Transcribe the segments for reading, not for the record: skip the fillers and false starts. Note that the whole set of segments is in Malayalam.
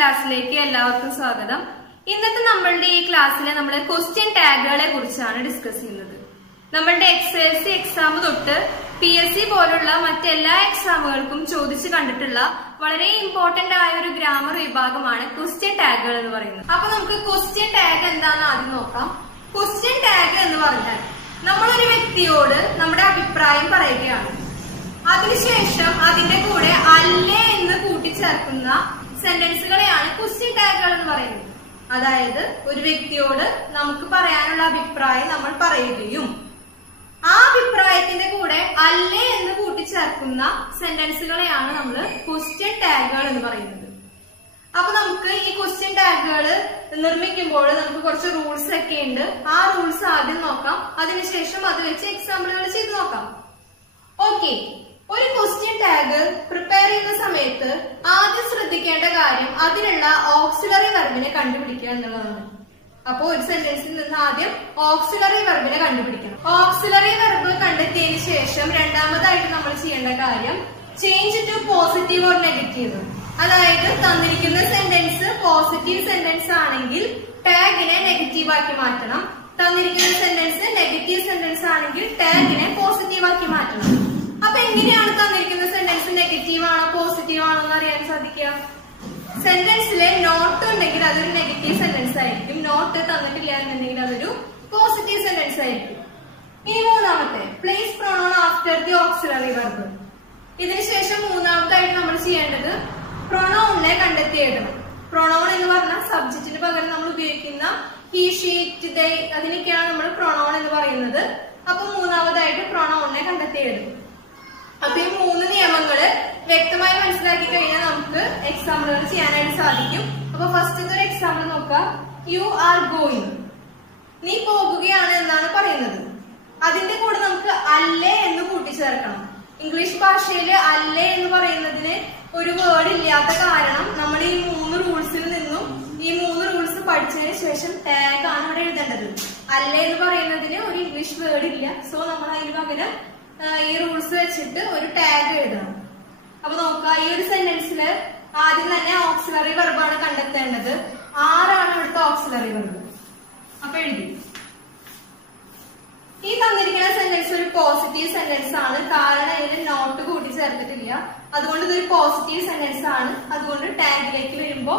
ക്ലാസ്സിലേക്ക് എല്ലാവർക്കും സ്വാഗതം. ഇന്നത്തെ നമ്മളുടെ ഈ ക്ലാസ്സിൽ നമ്മൾ ക്വസ്റ്റ്യൻ ടാഗുകളെ കുറിച്ചാണ് ഡിസ്കസ് ചെയ്യുന്നത്. നമ്മളുടെ XLC എക്സാം തൊട്ട് PSC പോലുള്ള മറ്റെല്ലാ എക്സാമുകൾക്കും ചോദിച്ചു കണ്ടിട്ടുള്ള വളരെ ഇമ്പോർട്ടന്റ് ആയ ഒരു ഗ്രാമർ വിഭാഗമാണ് ക്വസ്റ്റ്യൻ ടാഗുകൾ എന്ന് പറയുന്നത്. അപ്പൊ നമുക്ക് ക്വസ്റ്റ്യൻ ടാഗ് എന്താണെന്ന് ആദ്യം നോക്കാം. ക്വസ്റ്റ്യൻ ടാഗ് എന്ന് പറഞ്ഞാൽ നമ്മളൊരു വ്യക്തിയോട് നമ്മുടെ അഭിപ്രായം പറയുകയാണ്. അതിനുശേഷം അതിന്റെ കൂടെ അല്ലേ എന്ന് കൂട്ടിച്ചേർക്കുന്ന സെന്റൻസുകളെയാണ് ക്വസ്റ്റ്യൻ ടാഗുകൾ എന്ന് പറയുന്നത്. അതായത് ഒരു വ്യക്തിയോട് നമുക്ക് പറയാനുള്ള അഭിപ്രായം നമ്മൾ പറയുകയും ആ അഭിപ്രായത്തിന്റെ കൂടെ അല്ലേ എന്ന് കൂട്ടിച്ചേർക്കുന്ന സെന്റൻസുകളെയാണ് നമ്മൾ ക്വസ്റ്റ്യൻ ടാഗുകൾ എന്ന് പറയുന്നത്. അപ്പൊ നമുക്ക് ഈ ക്വസ്റ്റ്യൻ ടാഗുകൾ നിർമ്മിക്കുമ്പോൾ നമുക്ക് കുറച്ച് റൂൾസ് ഒക്കെ ഉണ്ട്. ആ റൂൾസ് ആദ്യം നോക്കാം, അതിനുശേഷം അത് വെച്ച് എക്സാമ്പിളുകൾ ചെയ്ത് നോക്കാം. ഓക്കെ, ഒരു ക്വസ്റ്റ്യൻ ടാഗ് പ്രിപ്പയർ ചെയ്യുന്ന സമയത്ത് ആദ്യം ശ്രദ്ധിക്കേണ്ട കാര്യം അതിലുള്ള ഓക്സിലറി വെർബിനെ കണ്ടുപിടിക്കുക എന്നുള്ളതാണ്. അപ്പൊ ഒരു സെന്റൻസിൽ നിന്ന് ആദ്യം ഓക്സിലറി വെർബിനെ കണ്ടുപിടിക്കണം. ഓക്സിലറി വെർബ് കണ്ടെത്തിയതിനു ശേഷം രണ്ടാമതായിട്ട് നമ്മൾ ചെയ്യേണ്ട കാര്യം change to positive or negative. അതായത് തന്നിരിക്കുന്ന സെന്റൻസ് പോസിറ്റീവ് സെന്റൻസ് ആണെങ്കിൽ ടാഗിനെ നെഗറ്റീവ് ആക്കി മാറ്റണം. തന്നിരിക്കുന്ന സെന്റൻസ് നെഗറ്റീവ് സെന്റൻസ് ആണെങ്കിൽ ടാഗിനെ പോസിറ്റീവ് ആക്കി മാറ്റണം. അപ്പൊ എങ്ങനെയാണ് തന്നിരിക്കുന്ന സെന്റൻസ് നെഗറ്റീവ് ആണോ പോസിറ്റീവ് ആണോ എന്ന് അറിയാൻ സാധിക്കുക? സെന്റൻസിലെ നോട്ട് ഉണ്ടെങ്കിൽ അതൊരു നെഗറ്റീവ് സെന്റൻസ് ആയിരിക്കും. നോട്ട് തന്നിട്ടില്ല എന്നുണ്ടെങ്കിൽ അതൊരു പോസിറ്റീവ് സെന്റൻസ് ആയിരിക്കും. ഇനി മൂന്നാമത്തെ place pronoun after the auxiliary verb. ഇതിനുശേഷം മൂന്നാമതായിട്ട് നമ്മൾ ചെയ്യേണ്ടത് പ്രൊണൗണിനെ കണ്ടെത്തി എഴുതണം. പ്രൊണൗൺ എന്ന് പറഞ്ഞാൽ സബ്ജക്റ്റിന് പകരം നമ്മൾ ഉപയോഗിക്കുന്ന ഹി ഷീ ഇറ്റ് ദേ അതിനൊക്കെയാണ് നമ്മൾ പ്രൊണൗൺ എന്ന് പറയുന്നത്. അപ്പൊ മൂന്നാമതായിട്ട് പ്രൊണൗണിനെ കണ്ടെത്തി എഴുതും. അപ്പൊ ഈ മൂന്ന് നിയമങ്ങള് വ്യക്തമായി മനസ്സിലാക്കി കഴിഞ്ഞാൽ നമുക്ക് എക്സാമ്പിളുകൾ ചെയ്യാനായിട്ട് സാധിക്കും. അപ്പൊ ഫസ്റ്റത്തെ ഒരു എക്സാമ്പിൾ നോക്കാം. യു ആർ ഗോയിങ്, നീ പോകുകയാണ് എന്നാണ് പറയുന്നത്. അതിന്റെ കൂടെ നമുക്ക് അല്ലേ എന്ന് കൂട്ടിച്ചേർക്കണം. ഇംഗ്ലീഷ് ഭാഷയില് അല്ലേ എന്ന് പറയുന്നതിന് ഒരു വേർഡ് ഇല്ലാത്ത കാരണം നമ്മൾ ഈ മൂന്ന് റൂൾസിൽ നിന്നും ഈ മൂന്ന് റൂൾസ് പഠിച്ചതിന് ശേഷം ടാഗ് ആണ് ഇവിടെ എഴുതേണ്ടത്. അല്ലേ എന്ന് പറയുന്നതിന് ഒരു ഇംഗ്ലീഷ് വേർഡ് ഇല്ല. സോ നമ്മൾ അതിന് പകരം ഈ റൂൾസ് വെച്ചിട്ട് ഒരു ടാഗ് എഴുതണം. അപ്പൊ നോക്കുക, ഈ ഒരു സെന്റൻസിൽ ആദ്യം തന്നെ ഓക്സിലറി വെർബാണ് കണ്ടെത്തേണ്ടത്. ആരാണ് ഇവിടുത്തെ ഓക്സിലറി വെർബ്? അപ്പൊ എഴുതി. ഈ തന്നിരിക്കുന്ന സെന്റൻസ് ഒരു പോസിറ്റീവ് സെന്റൻസ് ആണ്, കാരണം ഇതിന് നോട്ട് കൂട്ടി ചേർത്തിട്ടില്ല. അതുകൊണ്ട് ഇതൊരു പോസിറ്റീവ് സെന്റൻസ് ആണ്. അതുകൊണ്ട് ടാഗിലേക്ക് വരുമ്പോ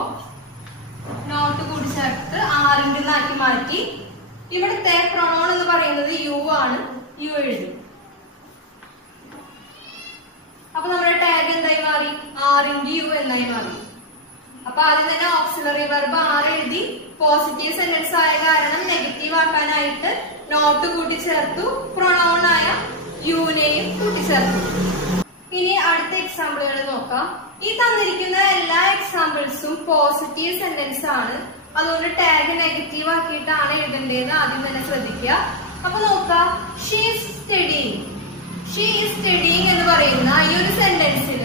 നോട്ട് കൂട്ടി ചേർത്ത് ആറിന്റെ ആക്കി മാറ്റി. ഇവിടുത്തെ പ്രൊണൗൺ എന്ന് പറയുന്നത് യു ആണ്. യു എഴുതി. അപ്പൊ നമ്മുടെ ടാഗ് എന്തായി മാറി? ആറിന്റെ യു എന്നായി മാറി. അപ്പൊ ആദ്യം തന്നെ ഓക്സിലറി വെർബ് ആറ് എഴുതി. പോസിറ്റീവ് സെന്റൻസ് ആയ കാരണം നെഗറ്റീവ് ആക്കാനായിട്ട് നോട്ട് കൂട്ടിച്ചേർത്തു. പ്രൊണൗൺ ആയ യുനെയും കൂട്ടിച്ചേർത്തു. ഇനി അടുത്ത എക്സാമ്പിളുകൾ നോക്കാം. ഈ തന്നിരിക്കുന്ന എല്ലാ എക്സാമ്പിൾസും പോസിറ്റീവ് സെന്റൻസ് ആണ്. അതുകൊണ്ട് ടാഗ് നെഗറ്റീവ് ആക്കിയിട്ടാണ് എഴുതേണ്ടത്. ആദ്യം തന്നെ ശ്രദ്ധിക്കുക. അപ്പൊ നോക്കാം, she is studying. She is studying എന്ന് പറയുന്ന ഈ ഒരു സെന്റൻസിൽ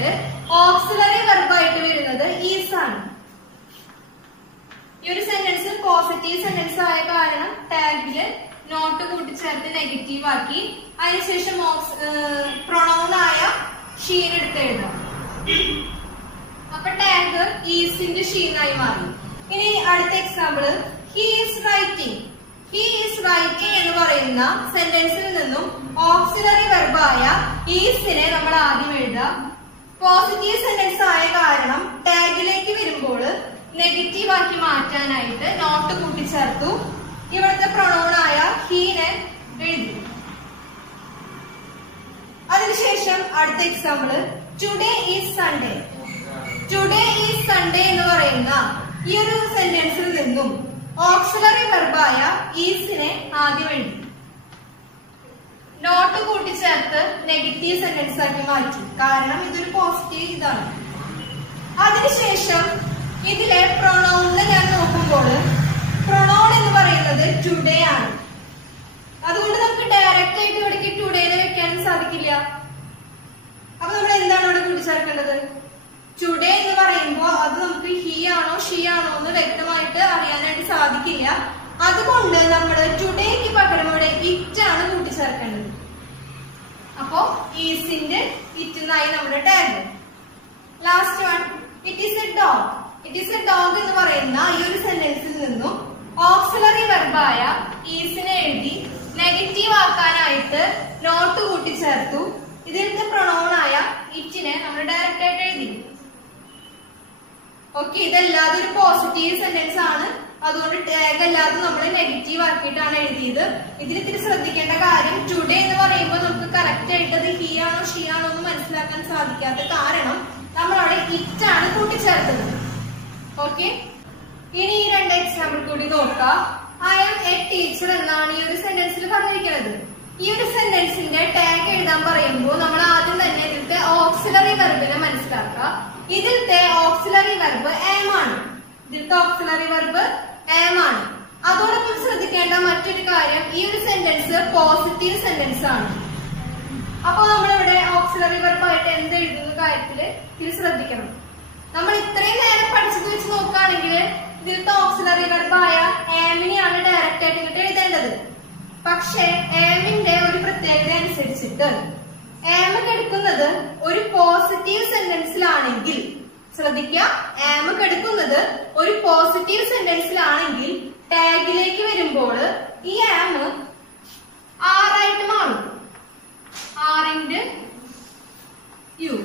ഓക്സിലറി വെർബായിട്ട് വരുന്നത് ഈസ് ആണ്. ഈ ഒരു സെന്റൻസ് പോസിറ്റീവ് സെന്റൻസ് ആയ കാരണം ടാഗില് നോട്ട് കൂട്ടിച്ചേർത്ത് നെഗറ്റീവ് ആക്കി. അതിനുശേഷം പ്രൊണൗൺ ആയ ഷീൻ എടുത്ത് എഴുതാം. അപ്പൊ ടാഗ് ഈസിന്റെ ഷീനായി മാറി. ഇനി അടുത്ത example he is writing. He is writing എന്ന് പറയുന്ന സെന്റൻസിൽ നിന്നും ഓക്സിലറി വെർബായ ഈസിനെ നമ്മൾ ആദ്യം എഴുതാം. പോസിറ്റീവ് സെന്റൻസ് ആയ കാരണം ടാഗിലേക്ക് വരുമ്പോൾ നെഗറ്റീവ് ആക്കി മാറ്റാനായിട്ട് നോട്ട് കൂട്ടിച്ചേർത്തു. ഇവിടുത്തെ പ്രൊണൗൺ ആയ ഹീനെ എഴുതി. അതിനുശേഷം അടുത്ത example today is Sunday. Today is Sunday എന്ന് പറയുന്ന ഈ ഒരു സെന്റൻസിൽ നിന്നും ഓക്സിലറി വെർബായ ഈസിനെ ആദ്യം എഴുതി. നോട്ട് കൂട്ടിച്ചേർത്ത് നെഗറ്റീവ് സെന്റൻസ് ആക്കി മാറ്റി, കാരണം ഇതൊരു പോസിറ്റീവ് ഇതാണ്. അതിനുശേഷം ഇതിലെ പ്രൊണൗണിനെ ഞാൻ നോക്കുമ്പോൾ പ്രൊണൗൺ എന്ന് പറയുന്നത് ടുഡേ ആണ്. അതുകൊണ്ട് നമുക്ക് ഡയറക്റ്റ് ആയിട്ട് ഇവിടേക്ക് ടുഡേനെ വെക്കാനും സാധിക്കില്ല. അപ്പൊ നമ്മൾ എന്താണ് ഇവിടെ കൂട്ടിച്ചേർക്കേണ്ടത്? ടുഡേ എന്ന് പറയുമ്പോൾ അത് നമുക്ക് ഹി ആണോ ഷീ ആണോ എന്ന് വ്യക്തമായിട്ട് അറിയാനായിട്ട് സാധിക്കില്ല. അതുകൊണ്ട് നമ്മൾ ടുഡേക്ക് പകരം ഇവിടെ ഇറ്റ് ആണ് കൂട്ടിച്ചേർക്കേണ്ടത്. അപ്പോ ഈസിന്റെ ഇറ്റ് എന്നായി നമ്മുടെ tag. Last one, it is A dog. It it is A dog എന്ന് പറയുന്ന ഈ ഒരു സെന്റൻസിൽ നിന്നും ഓക്സിലറി വെർബായ ഈസിനെ എഴുതി നെഗറ്റീവ് ആക്കാനായിട്ട് നോട്ട് കൂട്ടിച്ചേർത്തു. ഇതിലത്തെ പ്രൊണൗൺ ആയ ഇറ്റിനെ നമ്മൾ ഡയറക്റ്റ് ആയിട്ട് എഴുതി. ഓക്കെ, ഇതല്ലാതെ ഒരു പോസിറ്റീവ് സെന്റൻസ് ആണ്, അതുകൊണ്ട് ടാഗ് അല്ലാതെ നമ്മൾ നെഗറ്റീവ് ആക്കിയിട്ടാണ് എഴുതിയത്. ഇതിൽ ഇത്തിരി ശ്രദ്ധിക്കേണ്ട കാര്യം, ടുഡേ എന്ന് പറയുമ്പോൾ നമുക്ക് കറക്റ്റ് ആയിട്ട് അത് ഹി ആണോ ഷീ ആണോ എന്ന് മനസ്സിലാക്കാൻ സാധിക്കാത്ത കാരണം നമ്മൾ അവിടെ ഇറ്റ് ആണ് കൂട്ടിച്ചേർത്തത്. ഓക്കെ, ഇനി ഈ രണ്ട് എക്സാമ്പിൾ കൂടി നോക്കാം. ഐ ആം എ ടീച്ചർ എന്നാണ് ഈ ഒരു സെന്റൻസിൽ പറഞ്ഞിരിക്കുന്നത്. ഈ ഒരു സെന്റൻസിന്റെ ടാഗ് എഴുതാൻ പറയുമ്പോൾ നമ്മൾ ആദ്യം തന്നെ ഇതിലത്തെ ഓക്സിലറി വെർബിനെ മനസ്സിലാക്കുക. ഇതിലത്തെ ഓക്സിലറി വെർബ് am ആണ്. ഇതിലത്തെ ഓക്സിലറി വെർബ് am ആണ്. അതോടൊപ്പം ശ്രദ്ധിക്കേണ്ട മറ്റൊരു കാര്യം, ഈ ഒരു സെന്റൻസ് പോസിറ്റീവ് സെന്റൻസ് ആണ്. അപ്പൊ നമ്മളിവിടെ ഓക്സിലറി വെർബായിട്ട് എന്ത് എഴുതുന്ന കാര്യത്തില് ഇത് ശ്രദ്ധിക്കണം. നമ്മൾ ഇത്രയും നേരം പഠിച്ചത് വെച്ച് നോക്കുകയാണെങ്കിൽ ഇതിലത്തെ ഓക്സിലറി വെർബായ ആമിനെയാണ് ഡയറക്റ്റ് ആയിട്ട് ഇങ്ങോട്ട് എഴുതേണ്ടത്. പക്ഷെ ആമിന്റെ ഒരു പ്രത്യേകത അനുസരിച്ചിട്ട് ആം എടുക്കുന്നത് ഒരു പോസിറ്റീവ് സെന്റൻസിലാണെങ്കിൽ, ശ്രദ്ധിക്കുക, ആം എടുക്കുന്നത് ഒരു പോസിറ്റീവ് സെന്റൻസിലാണെങ്കിൽ ടാഗിലേക്ക് വരുമ്പോൾ ഈ ആം ആറായിട്ട് മാറും. ആറിന്റെ യു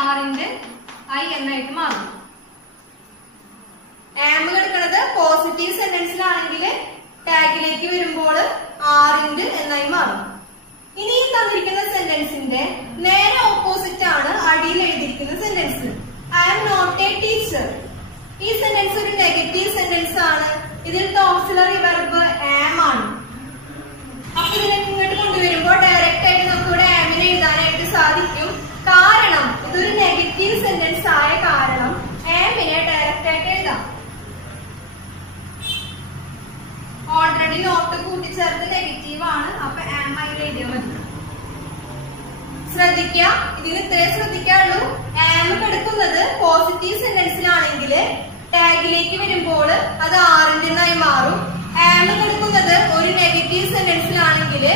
ആറിന്റെ ഐ എന്നായിട്ട് മാറും. ആം എടുക്കുന്നത് പോസിറ്റീവ് സെന്റൻസിലാണെങ്കിൽ ടാഗിലേക്ക് വരുമ്പോൾ ആറിന്റെ എന്നായി മാറും. ഇനി ഈ തന്നിരിക്കുന്ന സെന്റൻസിന്റെ നേരെ ഓപ്പോസിറ്റ് ആണ് അടിയിൽ എഴുതിയിരിക്കുന്ന sentence. I am not a teacher. ഈ സെന്റൻസ് ഒരു നെഗറ്റീവ് സെന്റൻസ് ആണ്. ഇതിലത്തെ ഓക്സിലറി വെർബ് am ആണ്. അപ്പൊ ഇതിനെ ഇങ്ങോട്ട് കൊണ്ടുവരുമ്പോൾ ഡയറക്റ്റ് ആയിട്ട് നമുക്ക് ഇവിടെ ആമിനെ എഴുതാനായിട്ട് സാധിക്കും. കാരണം ഇതൊരു നെഗറ്റീവ് സെന്റൻസ് ആയ കാരണം ആമിനെ ഡയറക്റ്റ് ആയിട്ട് എഴുതാം. ഓൾറെഡി നോട്ട് കൂട്ടിച്ചേർത്ത് നെഗറ്റീവ് ആണ്, അപ്പൊ am ആയി എഴുതിയാൽ മതി. ശ്രദ്ധിക്കുക, ഇതിന് ഇത്രേ ശ്രദ്ധിക്കാനുള്ളൂ. am എടുക്കുന്നത് പോസിറ്റീവ് സെന്റൻസിലാണെങ്കിൽ ടാഗിലേക്ക് വരുമ്പോൾ അത് ആറിന്റെന്നായി മാറും. am എടുക്കുന്നത് ഒരു നെഗറ്റീവ് സെന്റൻസിലാണെങ്കിൽ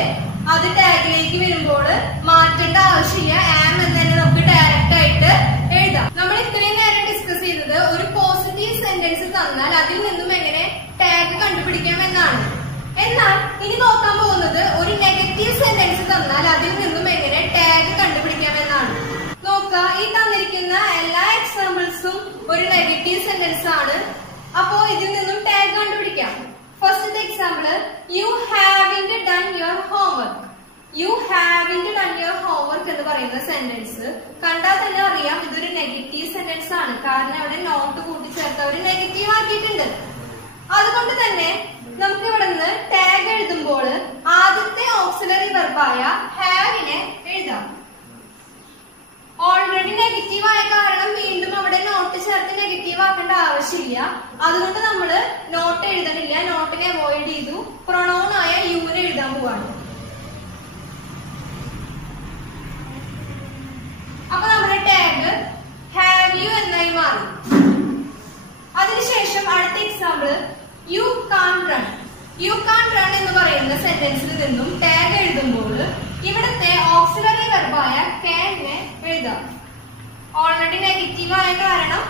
അത് ടാഗിലേക്ക് വരുമ്പോൾ മാറ്റേണ്ട ആവശ്യമില്ല. am എന്ന് തന്നെ നമുക്ക് ഡയറക്റ്റ് ആയിട്ട് എഴുതാം. നമ്മൾ ഇത്രയും നേരം ഡിസ്കസ് ചെയ്തത് ഒരു പോസിറ്റീവ് സെന്റൻസ് തന്നാൽ അതിൽ നിന്നും എങ്ങനെ ടാഗ് കണ്ടുപിടിക്കാം എന്നാണ്. എന്നാൽ ഇനി നോക്കാൻ പോകുന്നത് ഒരു നെഗറ്റീവ് സെന്റൻസ് തന്നാൽ അതിൽ നിന്നും എങ്ങനെ ടാഗ് കണ്ടുപിടിക്കാം എന്നാണ്. നോക്കുക, ഈ തന്നിരിക്കുന്ന എല്ലാ എക്സാമ്പിൾസും ഒരു നെഗറ്റീവ് സെന്റൻസ് ആണ്. അപ്പോ ഇതിൽ നിന്നും ടാഗ് കണ്ടുപിടിക്കാം. ഫസ്റ്റത്തെ example, you haven't done your homework. You haven't done your homework എന്ന് പറയുന്ന സെന്റൻസ് കണ്ടാൽ തന്നെ അറിയാം ഇതൊരു നെഗറ്റീവ് സെന്റൻസ് ആണ്. കാരണം അവിടെ നോട്ട് കൂട്ടിച്ചേർത്ത് അവർ നെഗറ്റീവ് ആക്കിയിട്ടുണ്ട്. അതുകൊണ്ട് തന്നെ നമുക്ക് ഇവിടെ നിന്ന് ടാഗ് എഴുതുമ്പോൾ ആദ്യത്തെ ഓക്സിലറി വെർബായ ഹാവിനെ എഴുതാം. ഓൾറെഡി നെഗറ്റീവ് ആയ കാരണം വീണ്ടും അവിടെ നോട്ട് ചേർത്ത് നെഗറ്റീവ് ആക്കേണ്ട ആവശ്യമില്ല. അതുകൊണ്ട് നമ്മൾ നോട്ട് എഴുതണില്ല, നോട്ടിനെ അവോയ്ഡ് ചെയ്തു. പ്രൊണൗൺ ആയ യുവിനെ എഴുതാൻ പോവാണ്. അപ്പൊ നമ്മുടെ ടാഗ് ഹാവ് യു എന്നായി മാറി. അതിനുശേഷം അടുത്ത example, you can run. You can run എന്ന് പറയുന്ന സെന്റൻസിൽ നിന്നും ടാഗ് എഴുതുമ്പോൾ ഇവിടുത്തെ ഓക്സിലറി വെർബായ കാനെ എഴുതാം. ഓൾറെഡി നെഗറ്റീവ് ആയ കാരണം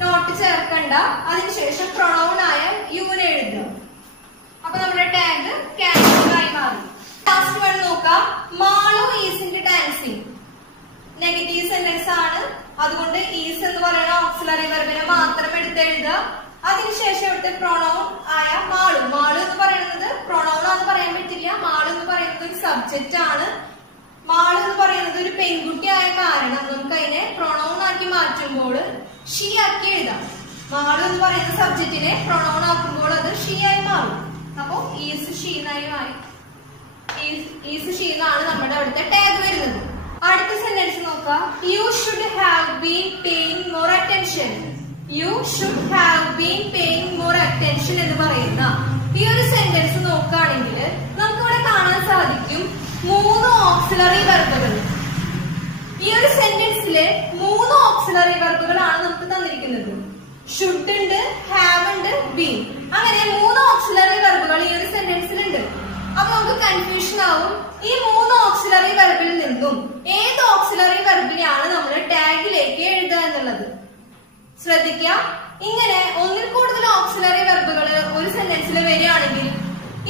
നോട്ട് ചേർക്കണ്ട. അതിനുശേഷം പ്രൊണൗൺ ആയ യുവിനെ എഴുതാം. അപ്പൊ നമ്മുടെ ടാഗ് കാനായി മാറി. ലാസ്റ്റ് വൺ നോക്കാം, Malu is in dancing. Negative sentence ആണ്, അതുകൊണ്ട് ഈസ് എന്ന് പറയുന്ന ഓക്സിലറി വെർബിനെ മാത്രം എടുത്തെഴുതുക. അതിനുശേഷം ഇവിടുത്തെ പ്രൊണൗൺ ആയ മാളു. മാളു എന്ന് പറയുന്നത് പ്രൊണൗൺ ആണെന്ന് പറയാൻ പറ്റില്ല. മാളു എന്ന് പറയുന്നത് ഒരു സബ്ജക്റ്റ് ആണ്. മാളു എന്ന് പറയുന്നത് ഒരു പെൺകുട്ടി ആയ കാരണം നമുക്ക് അതിനെ പ്രൊണൗൺ ആക്കി മാറ്റുമ്പോൾ ഷീ ആക്കി എഴുതാം. മാളു എന്ന് പറയുന്ന സബ്ജക്റ്റിനെ പ്രൊണൗൺ ആക്കുമ്പോൾ അത് ഷീ ആയി മാറും. അപ്പൊ ഈസ് ഷീ എന്നായി മാറി. ഈസ് ഷീ എന്നാണ് നമ്മുടെ അവിടുത്തെ ടാഗ് വരുന്നത്. അടുത്ത സെന്റൻസ് നോക്കാം, you should have been paying more attention. You should have been paying more attention എന്ന് പറയുന്ന ഈ ഒരു സെന്റൻസ് നോക്കുകയാണെങ്കിൽ നമുക്ക് ഇവിടെ കാണാൻ സാധിക്കും 3 ഓക്സിലറി വെർബുകൾ. ഈ ഒരു സെന്റൻസിലെ 3 ഓക്സിലറി വെർബുകളാണ് നമുക്ക് തന്നിരിക്കുന്നത്. ഷുഡ് ഉണ്ട്, ഹാവ് ഉണ്ട്, ബീൻ. അങ്ങനെ 3 ഓക്സിലറി വെർബുകൾ ഈ ഒരു സെന്റൻസിലുണ്ട്. അപ്പൊ നമുക്ക് കൺഫ്യൂഷൻ ആവും, ഈ 3 ഓക്സിലറി വെർബിൽ നിന്നും ഏത് ഓക്സിലറി വെർബിനെയാണ് നമ്മൾ ടാഗിലേക്ക് എഴുതുക എന്നുള്ളത്. ശ്രദ്ധിക്കുക, ഇങ്ങനെ ഒന്നിൽ കൂടുതൽ ഓക്സിലറി വെർബുകൾ ഒരു സെന്റൻസിൽ വരികയാണെങ്കിൽ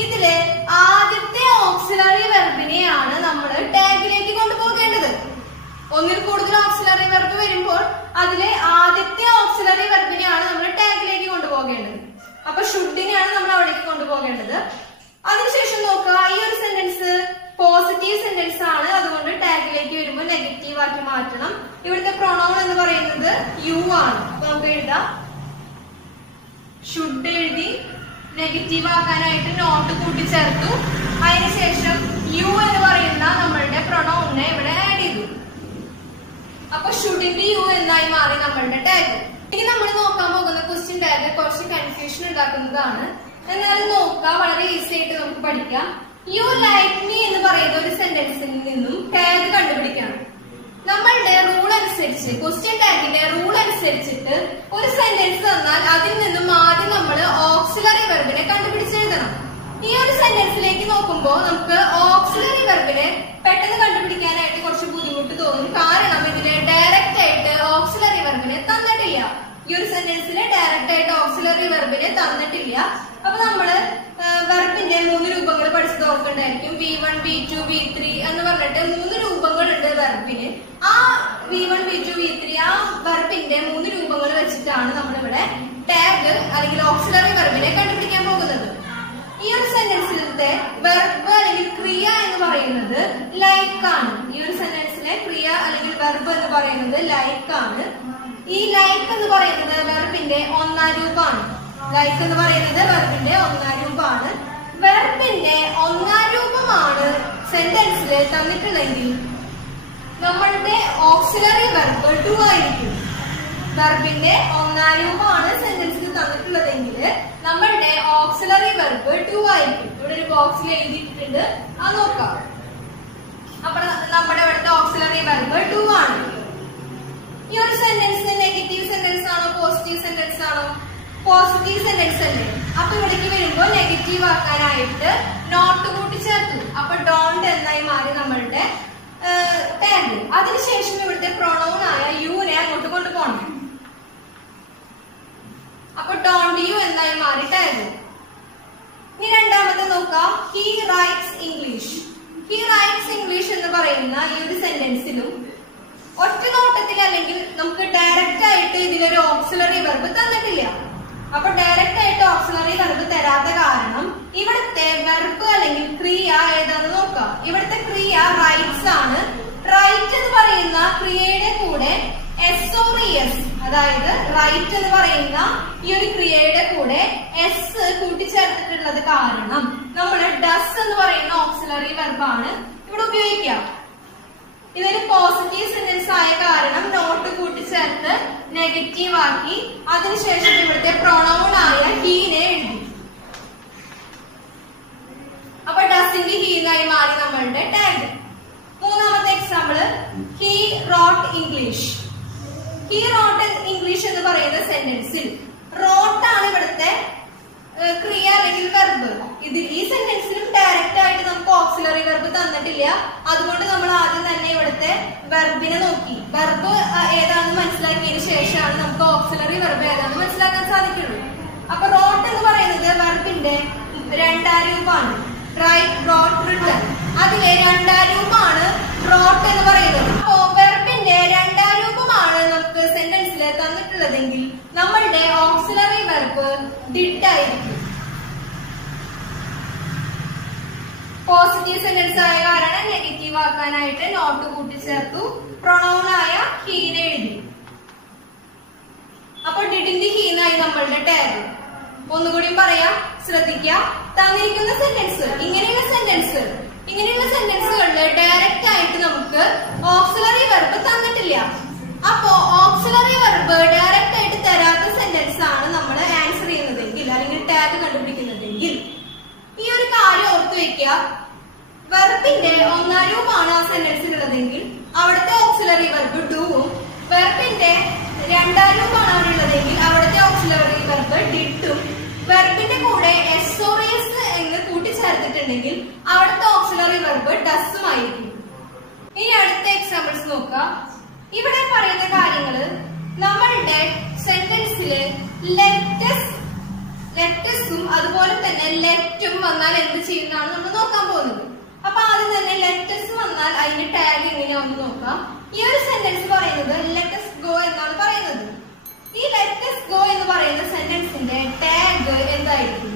ഇതിലെ ആദ്യത്തെ ഓക്സിലറി വെർബിനെയാണ് നമ്മൾ ടാഗിലേക്ക് കൊണ്ടുപോകേണ്ടത്. ഒന്നിൽ കൂടുതൽ ഓക്സിലറി വെർബ് വരുമ്പോൾ അതിലെ ആദ്യത്തെ ഓക്സിലറി വെർബിനെയാണ് നമ്മൾ ടാഗിലേക്ക് കൊണ്ടുപോകേണ്ടത്. അപ്പൊ ഷുഡിനെയാണ് നമ്മൾ അവിടേക്ക് കൊണ്ടുപോകേണ്ടത്. അതിനുശേഷം നോക്കുക, ഈ ഒരു സെന്റൻസ് പോസിറ്റീവ് സെന്റൻസ് ആണ്, അതുകൊണ്ട് ടാഗിലേക്ക് വരുമ്പോൾ നെഗറ്റീവ് ആക്കി മാറ്റണം. ഇവിടുത്തെ പ്രൊണൗൺ എന്ന് പറയുന്നത് യു ആണ്. അപ്പൊ നമുക്ക് എഴുതാം, ഷുഡ് എഴുതി നെഗറ്റീവ് ആക്കാനായിട്ട് നോട്ട് കൂട്ടിച്ചേർത്തു. അതിനുശേഷം യു എന്ന് പറയുന്ന നമ്മളുടെ പ്രൊണൗണിനെ ഇവിടെ ആഡ് ചെയ്തു. അപ്പൊ ഷുഡിന്റെ യു എന്നായി മാറി നമ്മളുടെ ടാഗ്. ഇനി നമ്മൾ നോക്കാൻ പോകുന്ന ക്വസ്റ്റ്യൻ ടാഗ് കുറച്ച് കൺഫ്യൂഷൻ ഉണ്ടാക്കുന്നതാണ്. എന്നാലും നോക്കാം, വളരെ ഈസി ആയിട്ട് നമുക്ക് പഠിക്കാം. യു ലൈക്ക് മീ എന്ന് പറയുന്ന ഒരു സെന്റൻസിൽ നിന്നും ടാഗ് കണ്ടുപിടിക്കണം. നമ്മളുടെ റൂൾ അനുസരിച്ച്, ക്വസ്റ്റ്യൻ ടാഗിന്റെ റൂൾ അനുസരിച്ചിട്ട് ഒരു സെന്റൻസ് തന്നാൽ അതിൽ നിന്നും ആദ്യം നമ്മൾ ഓക്സിലറി വെർബിനെ കണ്ടുപിടിച്ചെഴുതണം. ഈ ഒരു സെന്റൻസിലേക്ക് നോക്കുമ്പോൾ നമുക്ക് ഓക്സിലറി വെർബിനെ പെട്ടെന്ന് കണ്ടുപിടിക്കാനായിട്ട് കുറച്ച് ബുദ്ധിമുട്ട് തോന്നും. കാരണം ഇതില് ഡയറക്റ്റ് ആയിട്ട് ഓക്സിലറി വെർബിനെ തന്നിട്ടില്ല. ഈ ഒരു സെന്റൻസിൽ ഡയറക്റ്റ് ആയിട്ട് ഓക്സിലറി വെർബിനെ തന്നിട്ടില്ല. അപ്പൊ നമ്മള് വെർബിന്റെ 3 രൂപങ്ങൾ പഠിച്ചത് ഓർക്കണ്ടായിരിക്കും. V1, V2, V3 എന്ന് പറഞ്ഞിട്ട് 3 രൂപങ്ങളുണ്ട് വെർബിന്. ആ V1, V2, V3 ആ വെർബിന്റെ 3 രൂപങ്ങൾ വെച്ചിട്ടാണ് നമ്മളിവിടെ ടാഗ് അല്ലെങ്കിൽ ഓക്സിലറി വെർബിനെ കണ്ടുപിടിക്കാൻ പോകുന്നത്. ഈ ഒരു സെന്റൻസിലത്തെ വെർബ് അല്ലെങ്കിൽ ക്രിയ എന്ന് പറയുന്നത് ലൈക്ക് ആണ്. ഈ ഒരു സെന്റൻസിലെ ക്രിയ അല്ലെങ്കിൽ വെർബ് എന്ന് പറയുന്നത് ലൈക്ക് ആണ്. ഈ ലൈക്ക് എന്ന് പറയുന്നത് വെർബിന്റെ 1ാം രൂപമാണ്. ലൈക്ക് എന്ന് പറയുന്നത് വെർബിന്റെ 1ാം രൂപമാണ്. വെർബിന്റെ 1ാം രൂപമാണ് സെന്റൻസിൽ തന്നിട്ടുള്ളതെങ്കിൽ നമ്മളുടെ ഓക്സിലറി വെർബ് ടു ആയിരിക്കും. വെർബിന്റെ 1ാം രൂപമാണ് സെന്റൻസിൽ തന്നിട്ടുള്ളതെങ്കിൽ നമ്മളുടെ ഓക്സിലറി വെർബ് ടു ആയിരിക്കും. ഇവിടെ ഒരു ബോക്സിൽ എഴുതിയിട്ടുണ്ട്, അത് നോക്കാം. അപ്പൊ നമ്മുടെ ഇവിടുത്തെ ഓക്സിലറി വെർബ് ടു ആണ്. ഈ ഒരു സെന്റൻസ് നെഗറ്റീവ് സെന്റൻസ് ആണോ പോസിറ്റീവ് സെന്റൻസ് ആണോ? പോസിറ്റീവ് സെന്റൻസ് അല്ലേ. അപ്പൊ ഇവിടേക്ക് വരുമ്പോൾ നെഗറ്റീവ് ആക്കാനായിട്ട് നോട്ട് കൂട്ടി ചേർത്തു. അപ്പൊ ഡോണ്ട് എന്നായി മാറി നമ്മളുടെ ടാഗ്. അതിനുശേഷം ഇവിടുത്തെ പ്രൊണൗൺ ആയ യുനെ അങ്ങോട്ട് കൊണ്ടുപോകണം. അപ്പൊ ഡോണ്ട് യു എന്നായി മാറി ടാഗ്. ഇനി രണ്ടാമത്തെ നോക്കാം, he rights English. He rights English എന്ന് പറയുന്ന ഈ ഒരു സെന്റൻസിലും ഒറ്റ നോട്ടത്തിൽ അല്ലെങ്കിൽ നമുക്ക് ഡയറക്റ്റ് ആയിട്ട് ഇതിലൊരു ഓക്സിലറി വെർബ് തന്നിട്ടില്ല. അപ്പൊ ഡയറക്റ്റ് ആയിട്ട് ഓക്സിലറി വെർബ് തരാത്ത കാരണം ഇവിടുത്തെ വെർബ് അല്ലെങ്കിൽ ക്രിയ ഏതാന്ന് നോക്കാം. ഇവിടുത്തെ ക്രിയ റൈറ്റ്സ് ആണ്. റൈറ്റ് എന്ന് പറയുന്ന ക്രിയയുടെ കൂടെ SORES, അതായത് റൈറ്റ് എന്ന് പറയുന്ന ഈ ഒരു ക്രിയയുടെ കൂടെ എസ് കൂട്ടിച്ചേർത്തിട്ടുള്ളത് കാരണം നമ്മൾ ഡസ് എന്ന് പറയുന്ന ഓക്സിലറി വെർബാണ് ഇവിടെ ഉപയോഗിക്കുക. ഇതൊരു പോസിറ്റീവ് സെന്റൻസ് ആയ കാരണം നോട്ട് കൂട്ടിച്ചേർത്ത് നെഗറ്റീവ് ആക്കി അതിനുശേഷം ഇവിടുത്തെ പ്രൊണൗൺ ആയ ഹീനെ എഴുതി. അപ്പൊ ഡസിന്റെ ഹീനായി മാറി നമ്മളുടെ ടാഗ്. മൂന്നാമത്തെ example, he wrote English. He wrote English എന്ന് പറയുന്ന സെന്റൻസിൽ റോട്ടാണ് ഇവിടുത്തെ ക്രിയ അല്ലെങ്കിൽ വെർബ്. ഈ സെന്റൻസിലും ഡയറക്റ്റ് ആയിട്ട് നമുക്ക് ഓക്സിലറി വെർബ് തന്നിട്ടില്ല. അതുകൊണ്ട് നമ്മൾ ആദ്യം തന്നെ ഇവിടുത്തെ വെർബിനെ നോക്കി. വെർബ് ഏതാണെന്ന് മനസ്സിലാക്കിയതിനു ശേഷമാണ് നമുക്ക് ഓക്സിലറി വെർബ് ഏതാണെന്ന് മനസ്സിലാക്കാൻ സാധിക്കുള്ളൂ. അപ്പൊ റോട്ട് എന്ന് പറയുന്നത് വെർബിന്റെ 2ാം രൂപമാണ്. Write, wrote, written. അതിലെ 2ാം രൂപമാണ് റോട്ട് എന്ന് പറയുന്നത്. അപ്പോ വെർബിന്റെ 2ാം രൂപമാണ് നമുക്ക് സെന്റൻസിൽ തന്നിട്ടുള്ളതെങ്കിൽ നമ്മളുടെ ഓക്സിലറി വെർബ് ഡിഡ് ആയിരിക്കും. പോസിറ്റീവ് സെന്റൻസ് ആയ കാരണം നെഗറ്റീവ് ആക്കാനായിട്ട് നോട്ട് കൂട്ടിച്ചേർത്തു. പ്രൊണൗൺ ആയ ഹീനെ എഴുതി. അപ്പൊ ഡിഡിന്റെ ഹീനായി നമ്മളുടെ ടാഗ്. ഒന്നുകൂടി പറയാം, ശ്രദ്ധിക്കുക. തന്നിരിക്കുന്ന സെന്റൻസ് ഇങ്ങനെയുള്ള സെന്റൻസുകളിൽ ഡയറക്റ്റ് ആയിട്ട് നമുക്ക് ഓക്സിലറി വെർബ് തന്നിട്ടില്ല. അപ്പോ ഓക്സിലറി വെർബ് ഡയറക്റ്റ് ആയിട്ട് തരാത്ത സെന്റൻസ് ആണ് നമ്മൾ ആൻസർ ചെയ്യുന്നതെങ്കിൽ അല്ലെങ്കിൽ ടാഗ് കണ്ടുപിടിക്കുന്നതെങ്കിൽ ഈ ഒരു കാര്യം ഓർത്തു വെക്കുക. വെർബിന്റെ 1ാം രൂപമാണ് ആ സെന്റൻസിലുള്ളതെങ്കിൽ അവിടുത്തെ ഓക്സിലറി വെർബ് ഡൂവും, വെർബിന്റെ 2ാം രൂപമാണ് അവിടെ ഉള്ളതെങ്കിൽ അവിടുത്തെ ഓക്സിലറി വെർബ് ഡിഡും, വെർബിന്റെ കൂടെ SORES എന്ന് കൂട്ടിച്ചേർത്തിട്ടുണ്ടെങ്കിൽ അവിടുത്തെ ഓക്സിലറി വെർബ് ഡസും ആയിരിക്കും. ഇനി അടുത്ത എക്സാമ്പിൾസ് നോക്കാം. ഇവിടെ പറയുന്ന കാര്യങ്ങള് നമ്മളുടെ സെന്റൻസില് ലെറ്റസും അതുപോലെ തന്നെ ലെറ്റും വന്നാൽ എന്ത് ചെയ്യുന്നതാണ് നമ്മൾ നോക്കാൻ പോകുന്നത്. അപ്പൊ ആദ്യം തന്നെ ലെറ്റസ് വന്നാൽ അതിന്റെ ടാഗ് എങ്ങനെയാണെന്ന് നോക്കാം. ഈ ഒരു സെന്റൻസ് പറയുന്നത് ലെറ്റസ് ഗോ എന്നാണ് പറയുന്നത്. ഈ ലെറ്റസ് ഗോ എന്ന് പറയുന്ന സെന്റൻസിന്റെ ടാഗ് എന്തായിരിക്കും?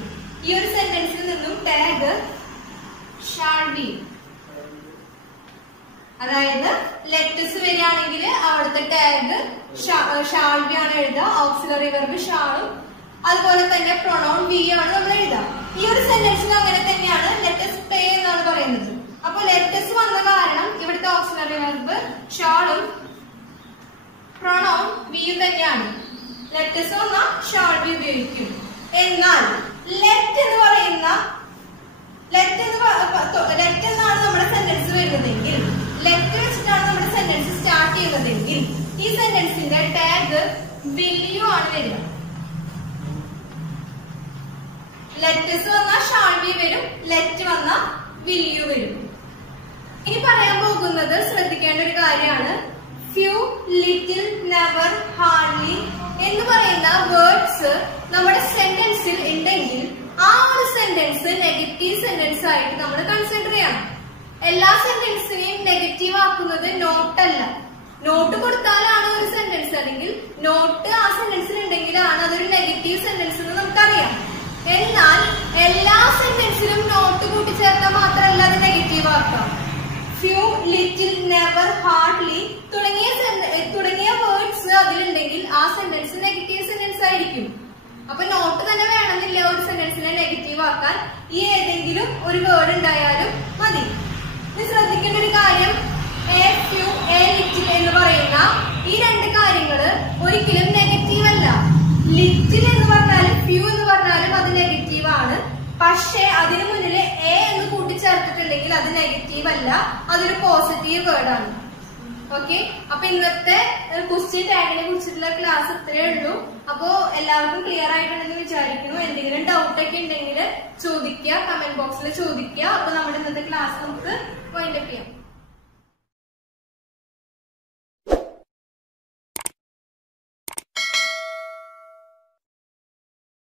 ഈ ഒരു സെന്റൻസിൽ നിന്നും ടാഗ് ഷാൾ ബി, അതായത് ലെറ്റസ് വരികയാണെങ്കിൽ അവിടുത്തെ ടാഗ് ഷാൾ ബി ആണ് എഴുതുക. ഓക്സിലറി വെർബ് ഷാളും അതുപോലെ തന്നെ പ്രൊണൗൺ ബി ആണ് നമ്മൾ എഴുതുക. ഈ ഒരു സെന്റൻസിന് അങ്ങനെ തന്നെയാണ് ലെറ്റസ് പേ എന്നാണ് പറയുന്നത്. അപ്പൊ ലെറ്റസ് വന്ന കാരണം ഇവിടുത്തെ ഓക്സിലറി വെർബ് ഷാളും പ്രൊണൗൺ ബിയും തന്നെയാണ്. ലെറ്റസ് വന്നാൽ ഷാൾ ബി ഉപയോഗിക്കും. എന്നാൽ ലെറ്റ് എന്നാണ് നമ്മുടെ സെന്റൻസ് വരുന്നതെങ്കിൽ, ലെറ്റ് വെച്ചിട്ടാണ് നമ്മുടെ സെന്റൻസ് സ്റ്റാർട്ട് ചെയ്യുന്നതെങ്കിൽ ഈ സെന്റൻസിന്റെ ടാഗ് വില്യു ആണ് വരിക. ലെറ്റസ് വന്നാൽ ഷാൾ ബി വരും, ലെറ്റ് വന്നാൽ വില്യു വരും. ഇനി പറയാൻ പോകുന്നത് ശ്രദ്ധിക്കേണ്ട ഒരു കാര്യമാണ്. ഫ്യൂ, ലിറ്റിൽ, നെവർ, ഹാർഡ്ലി എന്ന് പറയുന്ന വേർഡ്സ് നമ്മുടെ സെന്റൻസിൽ ഉണ്ടെങ്കിൽ ആ ഒരു സെന്റൻസ് നെഗറ്റീവ് സെന്റൻസ് ആയിട്ട് നമ്മൾ കൺസിഡർ ചെയ്യണം. എല്ലാ സെന്റൻസിനെയും നെഗറ്റീവ് ആക്കുന്നത് നോട്ടല്ല. നോട്ട് കൊടുത്താലാണ് ഒരു സെന്റൻസ്, അല്ലെങ്കിൽ നോട്ട് ആ സെന്റൻസിൽ ഉണ്ടെങ്കിലാണ് അതൊരു നെഗറ്റീവ് സെന്റൻസ് എന്ന് നമുക്കറിയാം. എന്നാൽ എല്ലാ സെന്റൻസിലും നോട്ട് കൂട്ടിച്ചേർത്താൽ മാത്രമല്ല അത് നെഗറ്റീവ് ആക്കാം. ഫ്യൂ, ലിറ്റിൽ, നെവർ, ഹാർഡ്ലി തുടങ്ങിയ വേർഡ്സ് അതിലുണ്ടെങ്കിൽ ആ സെന്റൻസ് നെഗറ്റീവ് സെന്റൻസ് ആയിരിക്കും. അപ്പൊ നോട്ട് തന്നെ വേണമെന്നില്ല ഒരു സെന്റൻസിനെ നെഗറ്റീവ് ആക്കാൻ. ഈ ഏതെങ്കിലും ഒരു വേർഡ് ഉണ്ടായാലും മതി. ഇത് ശ്രദ്ധിക്കേണ്ട ഒരു കാര്യം, എ ഫ്യൂ, എ ലിറ്റിൽ എന്ന് പറയുന്ന ഈ രണ്ട് കാര്യങ്ങള് ഒരിക്കലും നെഗറ്റീവ് അല്ല. ലിറ്റിൽ എന്ന് പറഞ്ഞാലും ഫ്യൂ എന്ന് പറഞ്ഞാലും അത് നെഗറ്റീവ് ആണ്. പക്ഷെ അതിനു മുന്നില് എ എന്ന് കൂട്ടിച്ചേർത്തിട്ടുണ്ടെങ്കിൽ അത് നെഗറ്റീവ് അല്ല, അതൊരു പോസിറ്റീവ് വേർഡ് ആണ്. ഓക്കെ, അപ്പൊ ഇന്നത്തെ ക്വസ്റ്റ്യൻ ടാഗിനെ കുറിച്ചിട്ടുള്ള ക്ലാസ് ഇത്രയേ ഉള്ളൂ. അപ്പോ എല്ലാവർക്കും ക്ലിയർ ആയിട്ടുണ്ടെന്ന് വിചാരിക്കുന്നു. എന്തെങ്കിലും ഡൗട്ട് ഒക്കെ ഉണ്ടെങ്കിൽ ചോദിക്കുക, കമന്റ് ബോക്സിൽ ചോദിക്കുക. അപ്പൊ